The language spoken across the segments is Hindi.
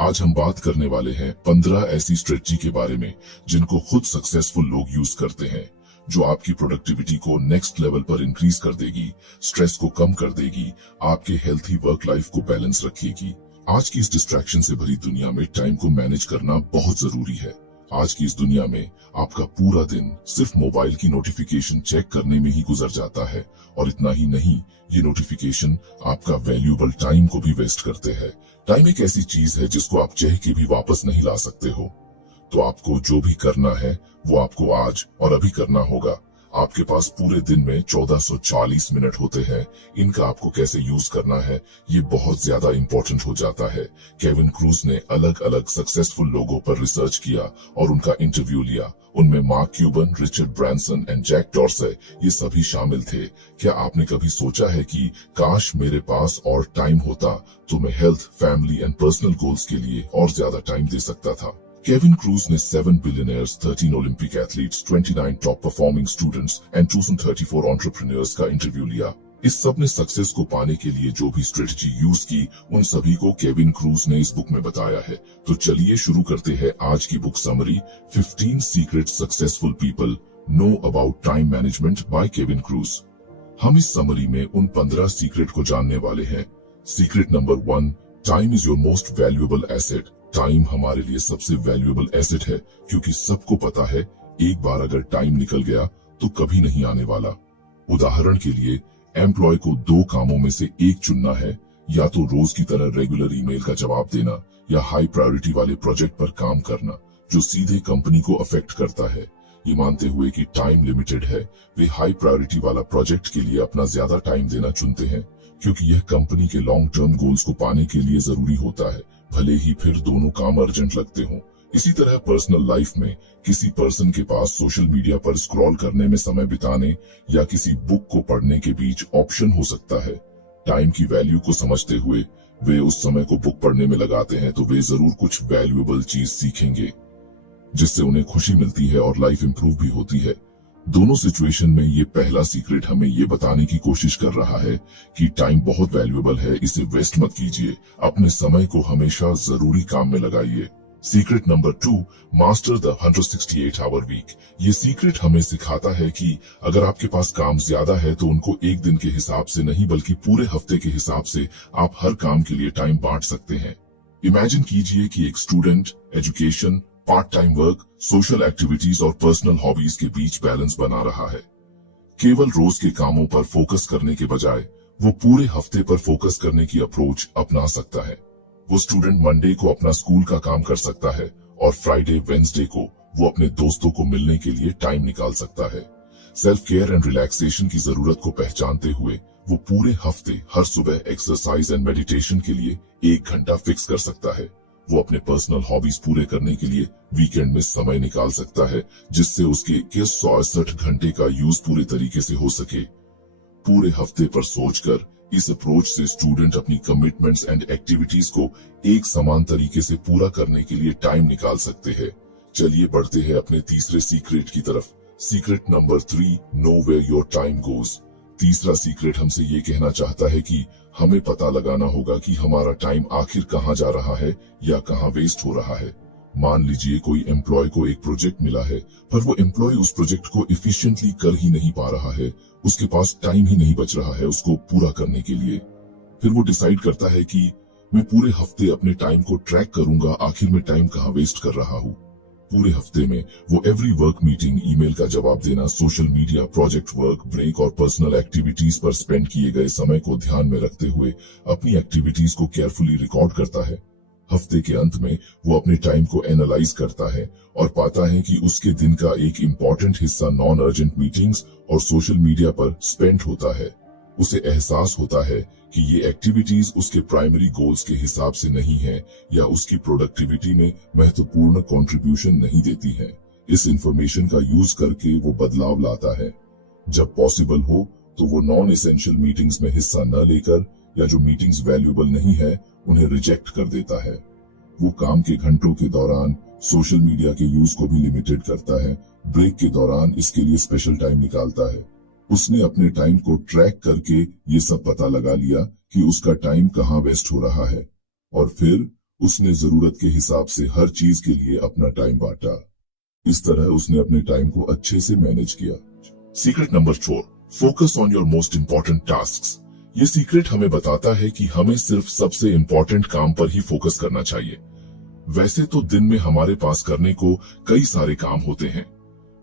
आज हम बात करने वाले हैं 15 ऐसी स्ट्रेटजी के बारे में जिनको खुद सक्सेसफुल लोग यूज करते हैं, जो आपकी प्रोडक्टिविटी को नेक्स्ट लेवल पर इंक्रीज कर देगी, स्ट्रेस को कम कर देगी, आपके हेल्थी वर्क लाइफ को बैलेंस रखेगी। आज की इस डिस्ट्रैक्शन से भरी दुनिया में टाइम को मैनेज करना बहुत जरूरी है। आज की इस दुनिया में आपका पूरा दिन सिर्फ मोबाइल की नोटिफिकेशन चेक करने में ही गुजर जाता है, और इतना ही नहीं, ये नोटिफिकेशन आपका वैल्यूएबल टाइम को भी वेस्ट करते हैं। टाइम एक ऐसी चीज है जिसको आप चाह के भी वापस नहीं ला सकते हो। तो आपको जो भी करना है वो आपको आज और अभी करना होगा। आपके पास पूरे दिन में 1440 मिनट होते हैं। इनका आपको कैसे यूज करना है ये बहुत ज्यादा इंपॉर्टेंट हो जाता है। केविन क्रूज ने अलग अलग सक्सेसफुल लोगों पर रिसर्च किया और उनका इंटरव्यू लिया। उनमें Mark Cuban, Richard Branson and Jack Dorsey ये सभी शामिल थे। क्या आपने कभी सोचा है कि काश मेरे पास और टाइम होता तो मैं health, family and personal goals के लिए और ज्यादा टाइम दे सकता था। केविन क्रूज ने 7 billionaires, 13 Olympic athletes, 29 top performing students and 234 entrepreneurs का इंटरव्यू लिया। इस सब ने सक्सेस को पाने के लिए जो भी स्ट्रेटजी यूज की, उन सभी को केविन क्रूज ने इस बुक में बताया है। तो चलिए शुरू करते हैं आज की book summary, 15 secret successful people know about time management by Kevin cruise. हम इस समरी में उन 15 सीक्रेट को जानने वाले हैं। Secret number 1, time is your most valuable asset. Time हमारे लिए सबसे वैल्यूएबल एसेट है, क्योंकि सबको पता है एक बार अगर टाइम निकल गया तो कभी नहीं आने वाला। उदाहरण के लिए, एम्प्लॉय को 2 कामों में से एक चुनना है, या तो रोज की तरह रेगुलर ईमेल का जवाब देना या हाई प्रायोरिटी वाले प्रोजेक्ट पर काम करना जो सीधे कंपनी को अफेक्ट करता है। ये मानते हुए कि टाइम लिमिटेड है, वे हाई प्रायोरिटी वाला प्रोजेक्ट के लिए अपना ज्यादा टाइम देना चुनते हैं, क्योंकि यह कंपनी के लॉन्ग टर्म गोल्स को पाने के लिए जरूरी होता है, भले ही फिर दोनों काम अर्जेंट लगते हों। इसी तरह पर्सनल लाइफ में किसी पर्सन के पास सोशल मीडिया पर स्क्रॉल करने में समय बिताने या किसी बुक को पढ़ने के बीच ऑप्शन हो सकता है। टाइम की वैल्यू को समझते हुए वे उस समय को बुक पढ़ने में लगाते हैं, तो वे जरूर कुछ वैल्यूएबल चीज सीखेंगे जिससे उन्हें खुशी मिलती है और लाइफ इंप्रूव भी होती है। दोनों सिचुएशन में ये पहला सीक्रेट हमें ये बताने की कोशिश कर रहा है कि टाइम बहुत वैल्यूएबल है, इसे वेस्ट मत कीजिए, अपने समय को हमेशा जरूरी काम में लगाइए। Secret number 2, master the 168 hour week. ये सीक्रेट हमें सिखाता है कि अगर आपके पास काम ज्यादा है तो उनको एक दिन के हिसाब से नहीं बल्कि पूरे हफ्ते के हिसाब से आप हर काम के लिए टाइम बांट सकते हैं। इमेजिन कीजिए कि एक student education, part time work, social activities और पर्सनल हॉबीज के बीच बैलेंस बना रहा है। केवल रोज के कामों पर फोकस करने के बजाय वो पूरे हफ्ते पर फोकस करने की अप्रोच अपना सकता है। वो स्टूडेंट मंडे को अपना स्कूल का काम कर सकता है और फ्राइडे, वेंसडे को वो अपने दोस्तों को मिलने के लिए टाइम निकाल सकता है। सेल्फ केयर एंड रिलैक्सेशन की जरूरत को पहचानते हुए वो पूरे हफ्ते हर सुबह एक्सरसाइज एंड मेडिटेशन के लिए 1 घंटा फिक्स कर सकता है। वो अपने पर्सनल हॉबीज पूरे करने के लिए वीकेंड में समय निकाल सकता है, जिससे उसके 168 घंटे का यूज पूरे तरीके से हो सके। पूरे हफ्ते पर सोचकर इस अप्रोच से स्टूडेंट अपनी कमिटमेंट्स एंड एक्टिविटीज को एक समान तरीके से पूरा करने के लिए टाइम निकाल सकते हैं। चलिए बढ़ते हैं अपने तीसरे सीक्रेट की तरफ। Secret number 3, know where your time goes. तीसरा सीक्रेट हमसे ये कहना चाहता है कि हमें पता लगाना होगा कि हमारा टाइम आखिर कहाँ जा रहा है या कहाँ वेस्ट हो रहा है। मान लीजिए कोई एम्प्लॉय को एक प्रोजेक्ट मिला है, पर वो एम्प्लॉय उस प्रोजेक्ट को एफिशिएंटली कर ही नहीं पा रहा है, उसके पास टाइम ही नहीं बच रहा है उसको पूरा करने के लिए। फिर वो डिसाइड करता है कि मैं पूरे हफ्ते अपने टाइम को ट्रैक करूंगा, आखिर में टाइम कहाँ वेस्ट कर रहा हूँ। पूरे हफ्ते में वो एवरी वर्क मीटिंग, ईमेल का जवाब देना, social media, project work, break और पर्सनल एक्टिविटीज पर स्पेंड किए गए समय को ध्यान में रखते हुए अपनी एक्टिविटीज को केयरफुली रिकॉर्ड करता है। हफ्ते के अंत में वो अपने टाइम को एनालाइज करता है और पाता है कि उसके दिन का एक इम्पॉर्टेंट हिस्सा नॉन अर्जेंट मीटिंग्स और सोशल मीडिया पर स्पेंड होता है। उसे एहसास होता है कि ये एक्टिविटीज उसके प्राइमरी गोल्स के हिसाब से नहीं है या उसकी प्रोडक्टिविटी में महत्वपूर्ण कंट्रीब्यूशन नहीं देती है। इस इंफॉर्मेशन का यूज करके वो बदलाव लाता है। जब पॉसिबल हो तो वो नॉन एसेंशियल मीटिंग्स में हिस्सा न लेकर या जो मीटिंग्स वैल्यूएबल नहीं है उन्हें रिजेक्ट कर देता है। वो काम के घंटों के दौरान सोशल मीडिया के यूज को भी लिमिटेड करता है। ब्रेक के दौरान इसके लिए स्पेशल टाइम निकालता है। उसने अपने टाइम को ट्रैक करके ये सब पता लगा लिया कि उसका टाइम कहाँ वेस्ट हो रहा है, और फिर उसने जरूरत के हिसाब से हर चीज के लिए अपना टाइम बांटा। इस तरह उसने अपने टाइम को अच्छे से मैनेज किया। Secret number 4, focus on your most important tasks. ये सीक्रेट हमें बताता है कि हमें सिर्फ सबसे इंपॉर्टेंट काम पर ही फोकस करना चाहिए। वैसे तो दिन में हमारे पास करने को कई सारे काम होते हैं,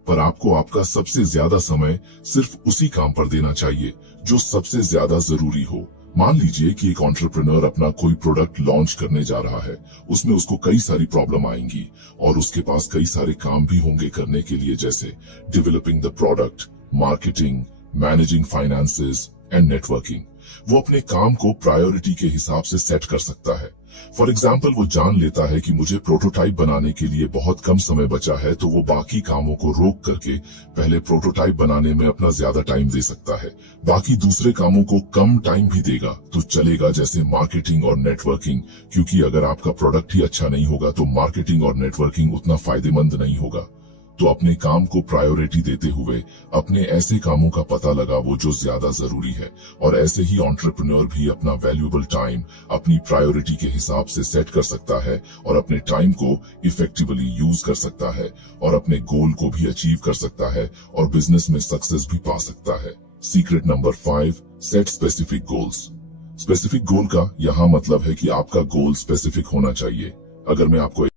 पर आपको आपका सबसे ज्यादा समय सिर्फ उसी काम पर देना चाहिए जो सबसे ज्यादा जरूरी हो। मान लीजिए कि एक एंटरप्रेन्योर अपना कोई प्रोडक्ट लॉन्च करने जा रहा है, उसमें उसको कई सारी प्रॉब्लम आएंगी और उसके पास कई सारे काम भी होंगे करने के लिए, जैसे developing the product, marketing, managing finances and networking. वो अपने काम को प्रायोरिटी के हिसाब से सेट कर सकता है। फॉर एग्जाम्पल, वो जान लेता है कि मुझे प्रोटोटाइप बनाने के लिए बहुत कम समय बचा है, तो वो बाकी कामों को रोक करके पहले प्रोटोटाइप बनाने में अपना ज्यादा टाइम दे सकता है। बाकी दूसरे कामों को कम टाइम भी देगा तो चलेगा, जैसे मार्केटिंग और नेटवर्किंग, क्योंकि अगर आपका प्रोडक्ट ही अच्छा नहीं होगा तो मार्केटिंग और नेटवर्किंग उतना फायदेमंद नहीं होगा। तो अपने काम को प्रायोरिटी देते हुए अपने ऐसे कामों का पता लगाओ जो ज्यादा जरूरी है, और ऐसे ही एंटरप्रेन्योर भी अपना वैल्यूएबल टाइम अपनी प्रायोरिटी के हिसाब से सेट कर सकता है और अपने टाइम को इफेक्टिवली यूज कर सकता है और अपने गोल को भी अचीव कर सकता है और बिजनेस में सक्सेस भी पा सकता है। Secret number 5, set specific goals. Specific goal का यहाँ मतलब है कि आपका गोल स्पेसिफिक होना चाहिए। अगर मैं आपको